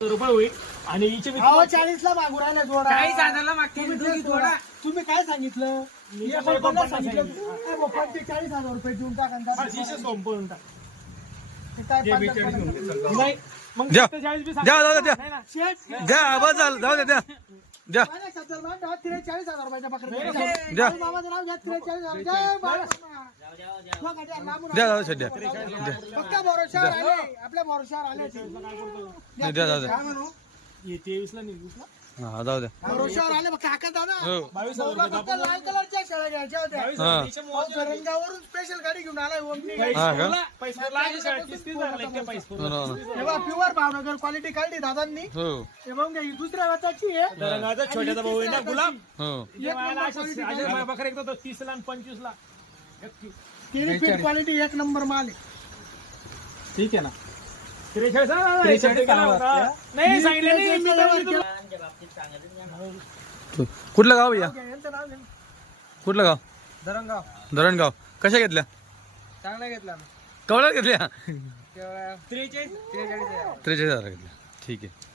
रुपये होईल आणि हिचे मी 40 ला मागू राहिला जोडा 40,000 मागते जोडा. तुम्ही काय सांगितलं मी या तर बापाला 49 सांगितलं सांगितलं. काय बाप्पा, 40,000 रुपये देऊन टाका. हिचे संपवून टाक. ते काय जे 42 पाच- घेऊन दे. नाही मग द्या. 47 बी सांग. द्या, जाऊ द्या. नाही ना. शेठ, द्या बस झालं जाऊ द्या द्या द्या माझ्या शब्दाला मान ठेवा, 43,000 रुपयाच्या पकडे. द्या. मामाचं नाव घ्या, 43,000. जय बाळा. बघा, द्या, लांबून द्या आणा. दादा शेट द्या द्या फक्त भरोशावर आले, आपल्या भरोशावर आले ते. नाही, द्या दादा काय म्हणू? हे 23 ला निघूस ना. हा जाऊ द्या भरोशावर आले बघ काका दादा. हो 22,000 चौदा रुपये फक्त लाल कलरच्या शेळ्या घ्यायच्या होत्या. 22,000 हिचे मोजून दे. रंगावरून स्पेशल गाडी घेऊन आलाय ओमनी. हा का? पैसे लागले शाळेत 30,000 लागले पैसे. हो ना, हो ना. तेव्हा प्युअर भावनगर क्वालिटी काढली दादांनी. हो हे बघ ही दुसऱ्या वाचाची आहे. रंगाचा छोट्याचा भाऊ आहे ना गुलाब. हो हिचे मायाला अशा- अशा बकऱ्या एकदा 30 ला आणि 25 ला. तिन्ही फीट क्वालिटी एक नंबर माल आहे. ठीक आहे ना. 43 हा, 43 केला होता. नाही सांगितलं नाही मी तर- मी तर- कुठलं गाव भैया यांचं नाव घे. कुठलं गाव धरणगाव. धरणगाव कशा घेतल्या चांगला घेतला ना. कवड्यात घेतल्या 43. 43,000 घेतल्या ठीक आहे